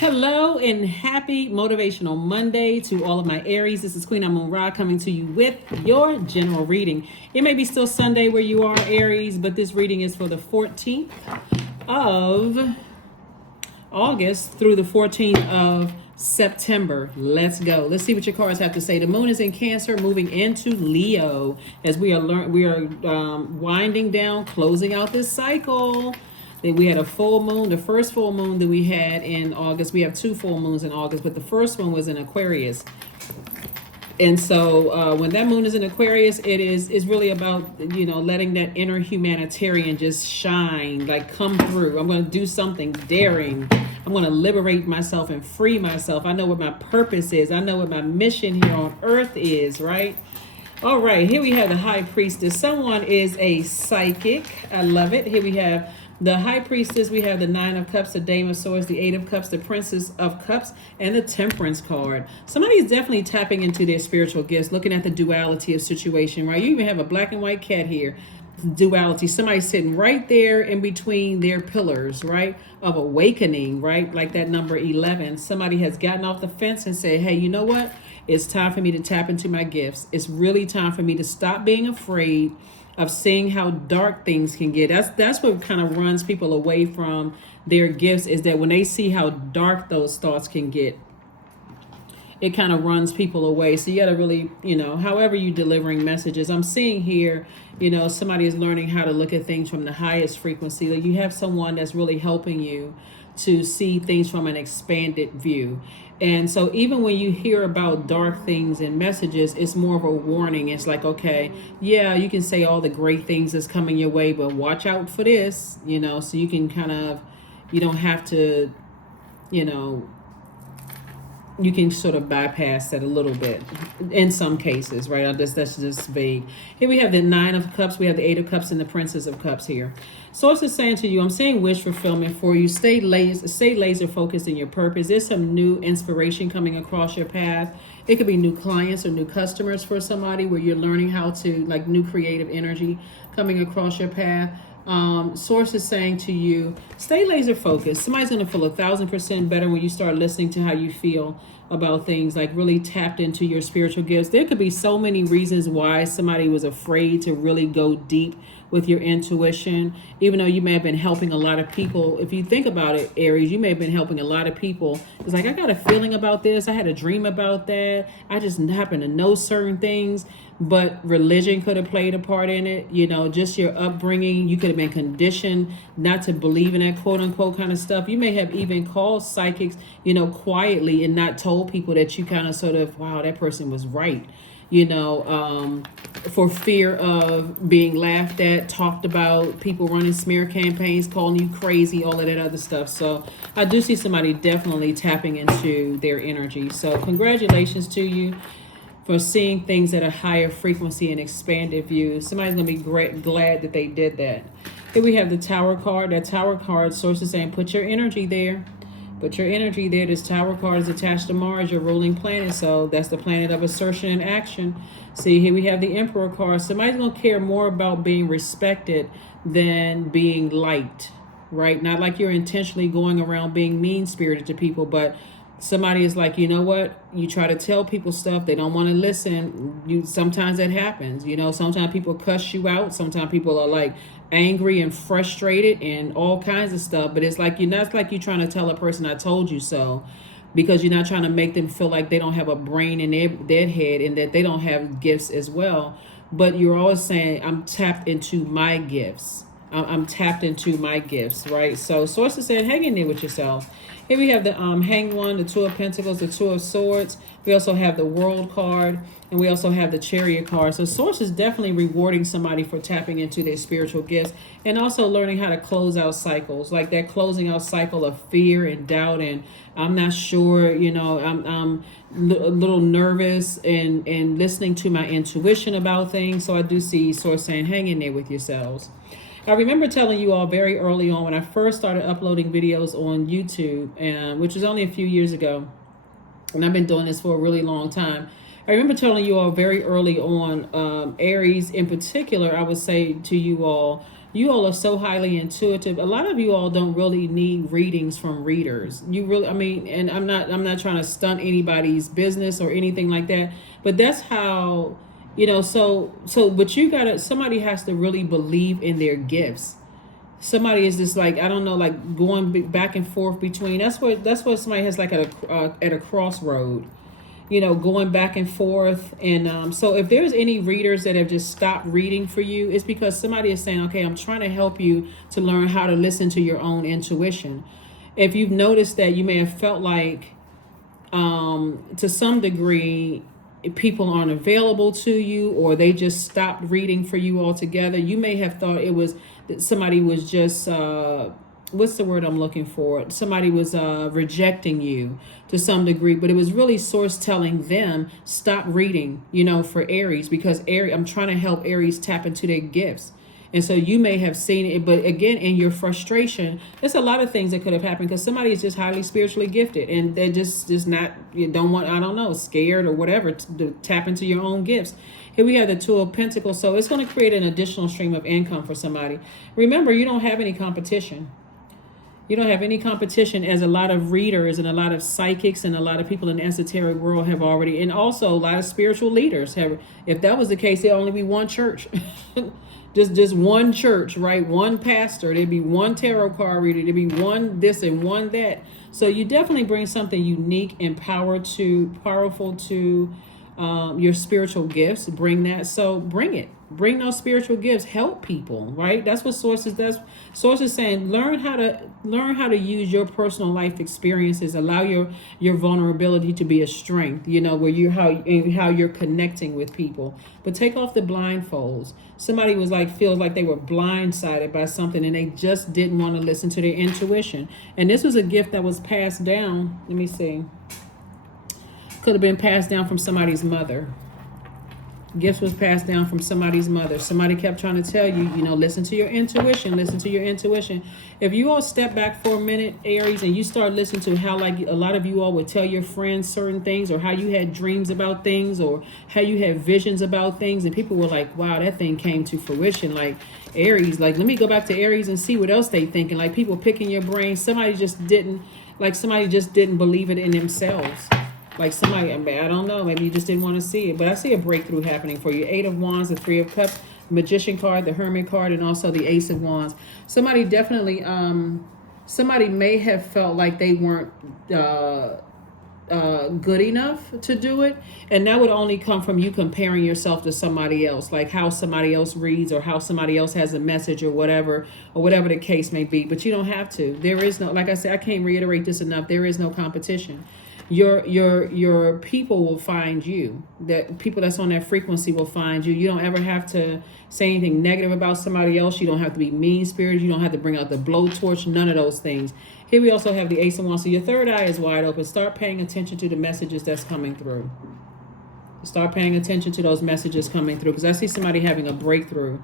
Hello and happy Motivational Monday to all of my Aries. This is Queen Amun Ra coming to you with your general reading. It may be still Sunday where you are, Aries, but this reading is for the 14th of August through the 14th of September. Let's go. Let's see what your cards have to say. The moon is in Cancer, moving into Leo as we are winding down, closing out this cycle. Then we had a full moon, the first full moon that we had in August. We have two full moons in August, but the first one was in Aquarius. And so when that moon is in Aquarius, it's really about, letting that inner humanitarian just shine, like come through. I'm going to do something daring. I'm going to liberate myself and free myself. I know what my purpose is. I know what my mission here on earth is, right? All right, here we have the High Priestess. Someone is a psychic. I love it. Here we have the High Priestess. We have the Nine of Cups, the Dame of Swords, the Eight of Cups, the Princess of Cups, and the Temperance card. Somebody is definitely tapping into their spiritual gifts, looking at the duality of situation, right? You even have a black and white cat here. Duality. Somebody sitting right there in between their pillars, right, of awakening, right? Like that number 11. Somebody has gotten off the fence and said, hey, you know what? It's time for me to tap into my gifts. It's really time for me to stop being afraid of seeing how dark things can get. That's what kind of runs people away from their gifts, is that when they see how dark those thoughts can get, it kind of runs people away. So you got to really, however you're delivering messages. I'm seeing here, somebody is learning how to look at things from the highest frequency. Like you have someone that's really helping you to see things from an expanded view. And so even when you hear about dark things and messages, it's more of a warning. It's like, okay, yeah, you can say all the great things that's coming your way, but watch out for this, so you can you don't have to, you can sort of bypass that a little bit in some cases, right? That's just vague. Here we have the Nine of Cups, we have the Eight of Cups, and the Princess of Cups here. Source is saying to you, I'm saying wish fulfillment for you. Stay laser focused in your purpose. There's some new inspiration coming across your path. It could be new clients or new customers for somebody where you're learning how to, like, new creative energy coming across your path. Source is saying to you, stay laser focused. Somebody's going to feel 1,000% better when you start listening to how you feel about things, like really tapped into your spiritual gifts. There could be so many reasons why somebody was afraid to really go deep with your intuition, even though you may have been helping a lot of people. If you think about it, Aries, you may have been helping a lot of people. It's like, I got a feeling about this. I had a dream about that. I just happen to know certain things. But religion could have played a part in it, just your upbringing. You could have been conditioned not to believe in that quote unquote kind of stuff. You may have even called psychics, quietly and not told people that you kind of sort of, wow, that person was right, for fear of being laughed at, talked about, people running smear campaigns, calling you crazy, all of that other stuff. So I do see somebody definitely tapping into their energy. So congratulations to you for seeing things at a higher frequency and expanded view. Somebody's going to be glad that they did that. Here we have the Tower card. That Tower card, source is saying, put your energy there. Put your energy there. This Tower card is attached to Mars, your ruling planet. So that's the planet of assertion and action. See, here we have the Emperor card. Somebody's going to care more about being respected than being liked, right? Not like you're intentionally going around being mean-spirited to people, but somebody is like, you know what? You try to tell people stuff, they don't want to listen. Sometimes that happens. Sometimes people cuss you out. Sometimes people are like angry and frustrated and all kinds of stuff. But it's like you're trying to tell a person, I told you so, because you're not trying to make them feel like they don't have a brain in their head and that they don't have gifts as well. But you're always saying, I'm tapped into my gifts. I'm tapped into my gifts, right? So sources said, hang in there with yourself. Here we have the Hanged One, the Two of Pentacles, the Two of Swords. We also have the World card, and we also have the Chariot card. So source is definitely rewarding somebody for tapping into their spiritual gifts and also learning how to close out cycles, like that closing out cycle of fear and doubt and I'm not sure, I'm a little nervous and listening to my intuition about things. So I do see source saying, hang in there with yourselves. I remember telling you all very early on when I first started uploading videos on YouTube, which was only a few years ago, and I've been doing this for a really long time. I remember telling you all very early on, Aries in particular, I would say to you all, You all are so highly intuitive. A lot of you all don't really need readings from readers. You really, I mean, and I'm not trying to stunt anybody's business or anything like that, but that's how, but you gotta, somebody has to really believe in their gifts. Somebody is just like, I don't know, like going back and forth between, that's what somebody has like at a crossroad, going back and forth. And so if there's any readers that have just stopped reading for you, it's because somebody is saying, okay, I'm trying to help you to learn how to listen to your own intuition. If you've noticed that you may have felt like, to some degree, people aren't available to you, or they just stopped reading for you altogether, you may have thought it was that somebody was just what's the word I'm looking for? Somebody was rejecting you to some degree, but it was really source telling them stop reading, for Aries, because Aries, I'm trying to help Aries tap into their gifts. And so you may have seen it, but again, in your frustration, there's a lot of things that could have happened because somebody is just highly spiritually gifted and they're just not, you don't want, I don't know, scared or whatever to tap into your own gifts. Here we have the Two of Pentacles. So it's going to create an additional stream of income for somebody. Remember, you don't have any competition. You don't have any competition, as a lot of readers and a lot of psychics and a lot of people in the esoteric world have already, and also a lot of spiritual leaders have. If that was the case, there'd only be one church. just one church, right? One pastor. There'd be one tarot card reader. There'd be one this and one that. So you definitely bring something unique and powerful to your spiritual gifts. Bring that. So bring it. Bring those spiritual gifts. Help people, right? That's what sources does. Sources saying learn how to use your personal life experiences. Allow your vulnerability to be a strength. Where how you're connecting with people. But take off the blindfolds. Somebody feels like they were blindsided by something and they just didn't want to listen to their intuition. And this was a gift that was passed down. Let me see. Could have been passed down from somebody's mother. Gifts was passed down from somebody's mother. Somebody kept trying to tell you, listen to your intuition, listen to your intuition. If you all step back for a minute, Aries, and you start listening to how like a lot of you all would tell your friends certain things, or how you had dreams about things, or how you had visions about things, and people were like, wow, that thing came to fruition. Like Aries, like let me go back to Aries and see what else they thinking. Like people picking your brain. Somebody just didn't believe it in themselves. Like somebody, I don't know, maybe you just didn't want to see it. But I see a breakthrough happening for you. 8 of Wands, the 3 of Cups, Magician card, the Hermit card, and also the Ace of Wands. Somebody definitely, somebody may have felt like they weren't good enough to do it. And that would only come from you comparing yourself to somebody else, like how somebody else reads or how somebody else has a message or whatever the case may be. But you don't have to. There is no, like I said, I can't reiterate this enough. There is no competition. Your people will find you. That people that's on that frequency will find you. You don't ever have to say anything negative about somebody else. You don't have to be mean-spirited. You don't have to bring out the blowtorch. None of those things. Here we also have the Ace of Wands. So your third eye is wide open. Start paying attention to the messages that's coming through. Start paying attention to those messages coming through, because I see somebody having a breakthrough.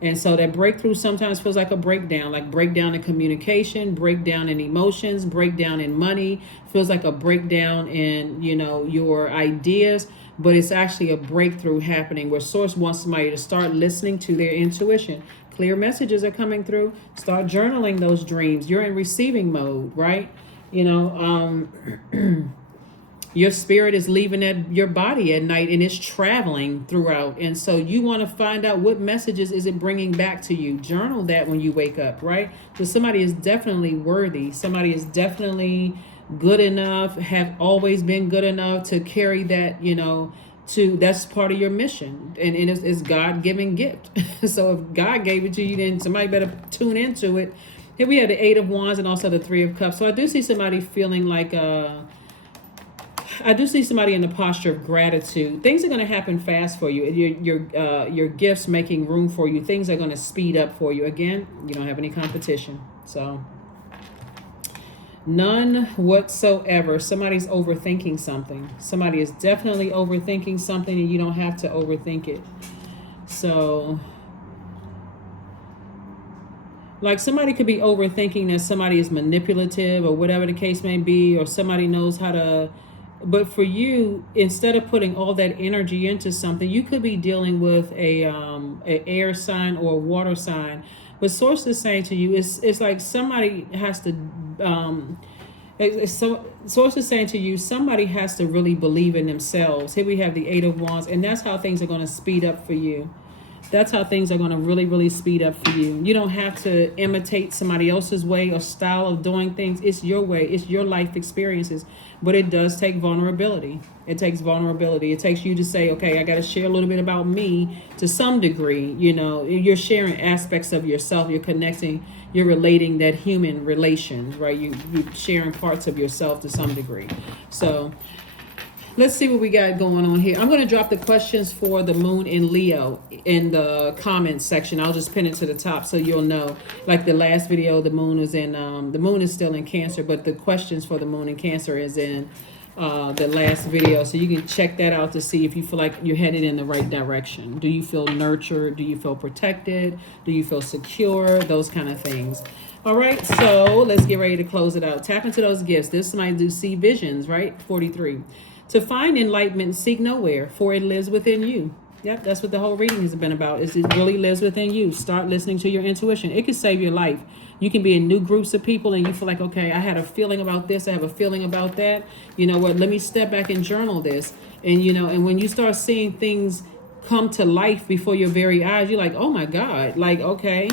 And so that breakthrough sometimes feels like a breakdown in communication, breakdown in emotions, breakdown in money, feels like a breakdown in, your ideas, but it's actually a breakthrough happening where Source wants somebody to start listening to their intuition. Clear messages are coming through. Start journaling those dreams. You're in receiving mode, right? Your spirit is leaving your body at night and it's traveling throughout. And so you want to find out what messages is it bringing back to you. Journal that when you wake up, right? So somebody is definitely worthy. Somebody is definitely good enough, have always been good enough to carry that, that's part of your mission. And it's God-given gift. So if God gave it to you, then somebody better tune into it. Here we have the 8 of Wands and also the 3 of Cups. So I do see somebody feeling like I do see somebody in the posture of gratitude. Things are going to happen fast for you. Your gifts making room for you. Things are going to speed up for you. Again, you don't have any competition. So none whatsoever. Somebody's overthinking something. Somebody is definitely overthinking something, and you don't have to overthink it. So like somebody could be overthinking that somebody is manipulative or whatever the case may be, or somebody knows how to. But for you, instead of putting all that energy into something, you could be dealing with a air sign or a water sign What source is saying to you is it's like somebody has to so source is saying to you, somebody has to really believe in themselves. Here we have the Eight of Wands, and that's how things are going to speed up for you. That's how things are going to really, really speed up for you. You don't have to imitate somebody else's way or style of doing things. It's your way. It's your life experiences. But it does take vulnerability. It takes vulnerability. It takes you to say, okay, I got to share a little bit about me to some degree. You know, you're sharing aspects of yourself. You're connecting. You're relating that human relation, right? You're sharing parts of yourself to some degree. So let's see what we got going on here. I'm going to drop the questions for the moon in Leo in the comments section. I'll just pin it to the top so you'll know. Like the last video, the moon is in, the moon is still in Cancer, but the questions for the moon in Cancer is in the last video. So you can check that out to see if you feel like you're headed in the right direction. Do you feel nurtured? Do you feel protected? Do you feel secure? Those kind of things. All right, so let's get ready to close it out. Tap into those gifts. This might do see visions, right? 43. To find enlightenment, seek nowhere, for it lives within you. Yep, that's what the whole reading has been about. Is it really lives within you. Start listening to your intuition. It could save your life. You can be in new groups of people and you feel like, okay, I had a feeling about this. I have a feeling about that. You know what? Let me step back and journal this. And, you know, and when you start seeing things come to life before your very eyes, you're like, oh my God, like, okay.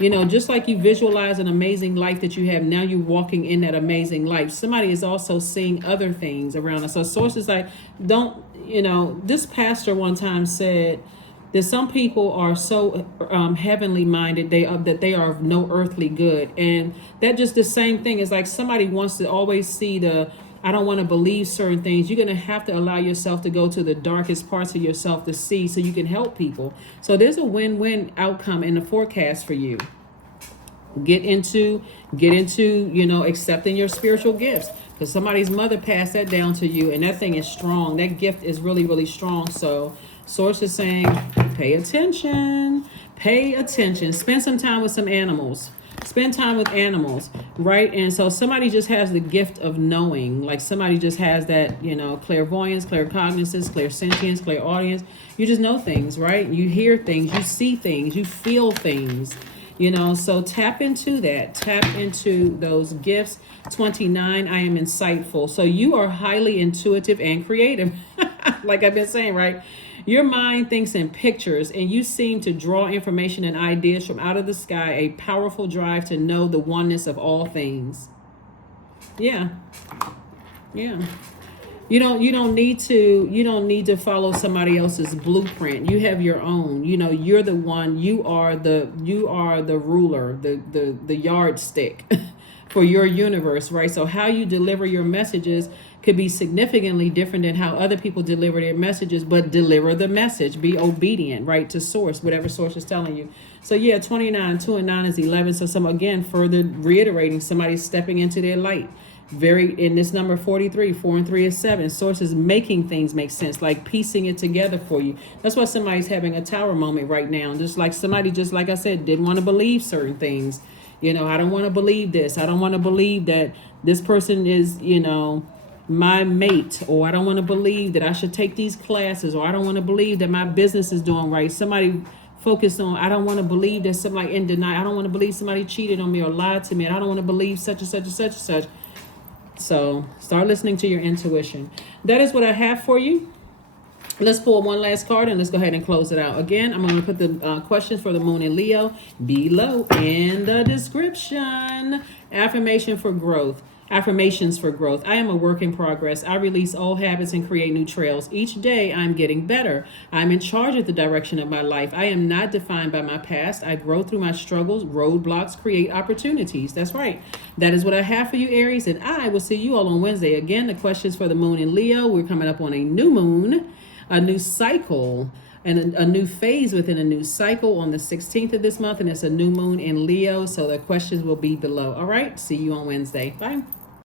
You know, just like you visualize an amazing life that you have, now you're walking in that amazing life. Somebody is also seeing other things around us. So sources like, don't, you know, this pastor one time said that some people are so heavenly minded that they are of no earthly good. And that just the same thing is like somebody wants to always see I don't want to believe certain things. You're going to have to allow yourself to go to the darkest parts of yourself to see so you can help people. So there's a win-win outcome in the forecast for you. Get into, you know, accepting your spiritual gifts, because somebody's mother passed that down to you, and that thing is strong. That gift is really, really strong. So source is saying, pay attention, spend some time with some animals. Spend time with animals, right? And so somebody just has the gift of knowing, like somebody just has that, you know, clairvoyance, claircognizance, clairsentience, clairaudience. You just know things, right? You hear things, you see things, you feel things, you know, so tap into that. Tap into those gifts. 29, I am insightful. So you are highly intuitive and creative. Like I've been saying, right? Your mind thinks in pictures, and you seem to draw information and ideas from out of the sky, a powerful drive to know the oneness of all things. Yeah. Yeah. You don't need to follow somebody else's blueprint. You have your own. You know, you're the one, you are the ruler, the yardstick for your universe, right? So how you deliver your messages could be significantly different than how other people deliver their messages, but deliver the message. Be obedient, right, to source, whatever source is telling you. So yeah, 29, 2 and 9 is 11. So again, further reiterating, somebody's stepping into their light. In this number 43, 4 and 3 is 7. Source is making things make sense, like piecing it together for you. That's why somebody's having a tower moment right now. Just like somebody, just like I said, didn't want to believe certain things. You know, I don't want to believe this. I don't want to believe that this person is, you know, my mate, or I don't want to believe that I should take these classes, or I don't want to believe that my business is doing right. Somebody focused on, I don't want to believe that somebody in denial. I don't want to believe somebody cheated on me or lied to me. I don't want to believe such and such and such and such. So start listening to your intuition. That is what I have for you. Let's pull one last card and let's go ahead and close it out. Again, I'm going to put the questions for the moon in Leo below in the description. Affirmations for growth. I am a work in progress. I release old habits and create new trails. Each day I'm getting better. I'm in charge of the direction of my life. I am not defined by my past. I grow through my struggles. Roadblocks create opportunities. That's right. That is what I have for you, Aries, and I will see you all on Wednesday. Again, the questions for the moon in Leo. We're coming up on a new moon, a new cycle, and a new phase within a new cycle on the 16th of this month, and it's a new moon in Leo. So the questions will be below. All right. See you on Wednesday. Bye.